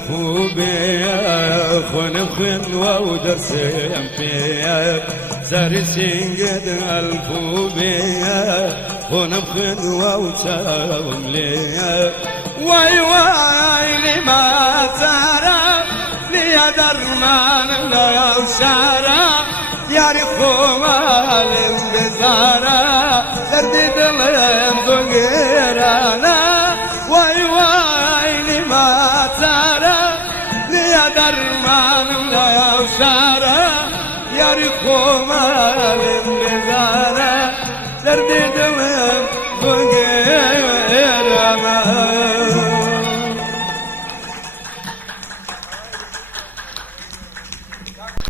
ألفو بيا خون بخنوة ودرسين بيا زارسين قد ألفو بيا خون بخنوة وتاوم ليا واي واي لما ترى ليا درمان لا وشارع ياري خوال بزارة سردي دلين فقيرانا واي واي لما ترى ليا درمان لا وشارع ياري خوال